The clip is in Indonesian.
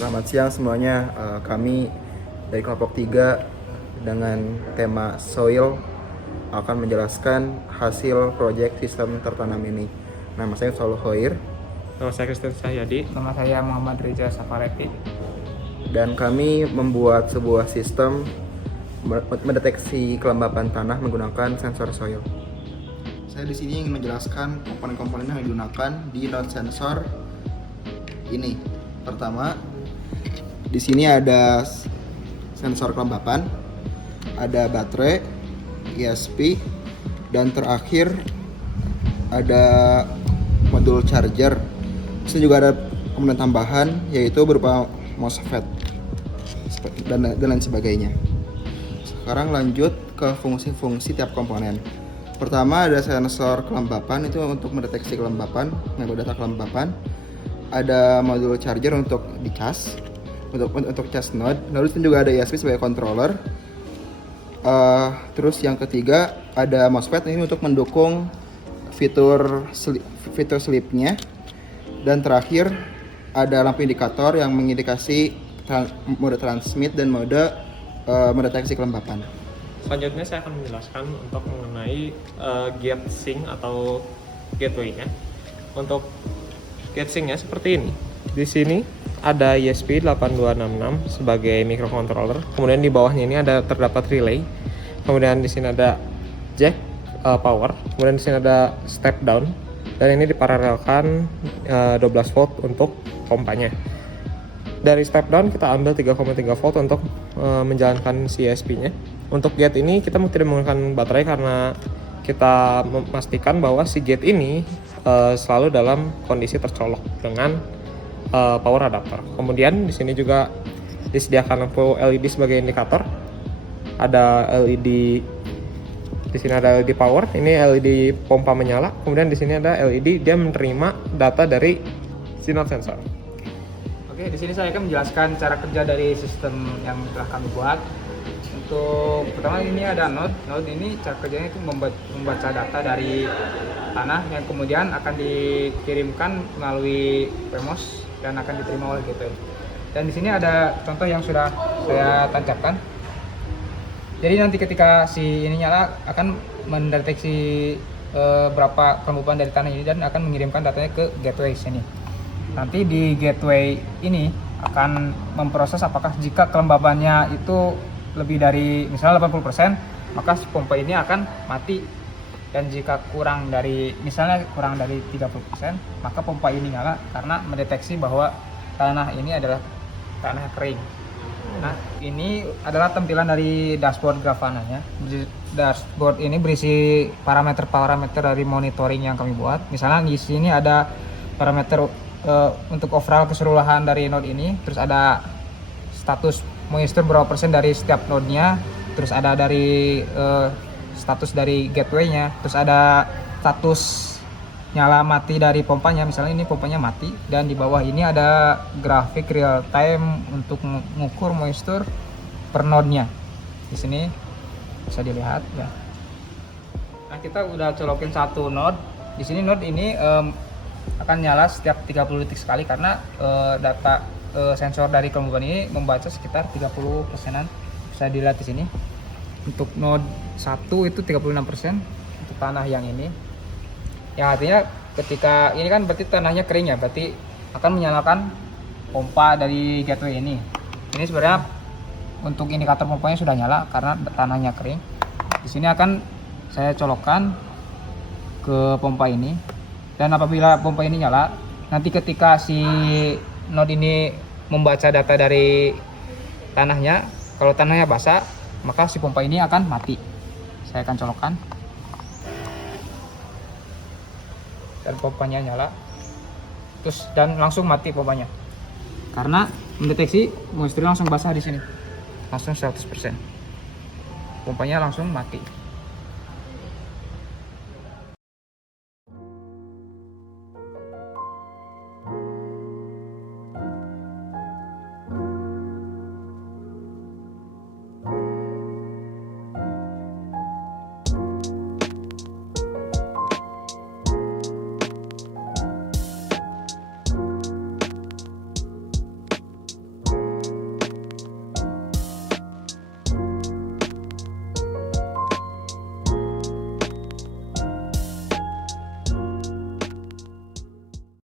Selamat siang semuanya. Kami dari kelompok 3 dengan tema Soil akan menjelaskan hasil proyek sistem tertanam ini. Nama saya Saul Hoir Nama saya Kristen Sahyadi. Nama saya Muhammad Riza Safareti. dan kami membuat sebuah sistem mendeteksi kelembapan tanah menggunakan sensor soil. Saya di sini ingin menjelaskan komponen-komponen yang digunakan di node sensor ini. Pertama, di sini ada sensor kelembapan, ada baterai, ESP, dan terakhir ada modul charger. Di sini juga ada komponen tambahan yaitu berupa MOSFET dan lain sebagainya. Sekarang lanjut ke fungsi-fungsi tiap komponen. Pertama ada sensor kelembapan, itu untuk mendeteksi kelembapan, mengambil data kelembapan. Ada modul charger untuk dicas, untuk cas node. Lalu di sini juga ada ESP sebagai controller. Terus yang ketiga ada MOSFET, ini untuk mendukung fitur sleep-nya. Dan terakhir ada lampu indikator yang mengindikasi mode transmit dan mode mendeteksi kelembapan. Selanjutnya saya akan menjelaskan untuk mengenai gate sync atau gateway-nya. Untuk gate sync-nya seperti ini. Di sini ada ESP8266 sebagai microcontroller. Kemudian di bawahnya ini terdapat relay. Kemudian di sini ada jack power. Kemudian di sini ada step down. Dan ini diparalelkan 12 volt untuk pompanya. Dari step down kita ambil 3,3 volt untuk menjalankan CSP-nya. Untuk gate ini kita tidak menggunakan baterai karena kita memastikan bahwa si gate ini selalu dalam kondisi tercolok dengan power adapter. Kemudian di sini juga disediakan lampu LED sebagai indikator. Ada LED di sini, ada LED power, ini LED pompa menyala. Kemudian di sini ada LED, dia menerima data dari si node sensor. Oke, di sini saya akan menjelaskan cara kerja dari sistem yang telah kami buat. Untuk pertama ini ada node. Node ini cara kerjanya itu membaca data dari tanah yang kemudian akan dikirimkan melalui PMOS dan akan diterima oleh gateway. Dan di sini ada contoh yang sudah saya tancapkan. Jadi nanti ketika si ini nyala akan mendeteksi berapa kelembapan dari tanah ini dan akan mengirimkan datanya ke gateway sini. Nanti di gateway ini akan memproses apakah jika kelembabannya itu lebih dari misalnya 80%, maka si pompa ini akan mati. Dan jika kurang dari 30%, maka pompa ini nyala karena mendeteksi bahwa tanah ini adalah tanah kering. Nah, ini adalah tampilan dari dashboard Grafana-nya. Dashboard ini berisi parameter-parameter dari monitoring yang kami buat. Misalnya di sini ada parameter untuk overall keseluruhan dari node ini, terus ada status moisture berapa persen dari setiap node-nya, terus ada dari status dari gateway-nya, terus ada status nyala mati dari pompanya. Misalnya ini pompanya mati, dan di bawah ini ada grafik real time untuk mengukur moisture per node-nya. Di sini bisa dilihat ya. Nah, kita udah colokin satu node. Di sini node ini akan nyala setiap 30 detik sekali karena data sensor dari kelembaban ini membaca sekitar 30%-an. Bisa dilihat di sini. Untuk node 1 itu 36% untuk tanah yang ini. Yang artinya ketika ini kan berarti tanahnya kering ya, berarti akan menyalakan pompa dari gateway ini. Ini sebenarnya untuk indikator pompanya sudah nyala karena tanahnya kering. Di sini akan saya colokkan ke pompa ini, dan apabila pompa ini nyala, nanti ketika si node ini membaca data dari tanahnya, kalau tanahnya basah, maka si pompa ini akan mati. Saya akan colokkan. Dan pompanya nyala, terus dan langsung mati pompanya karena mendeteksi moisture langsung basah di sini, langsung 100%, pompanya langsung mati.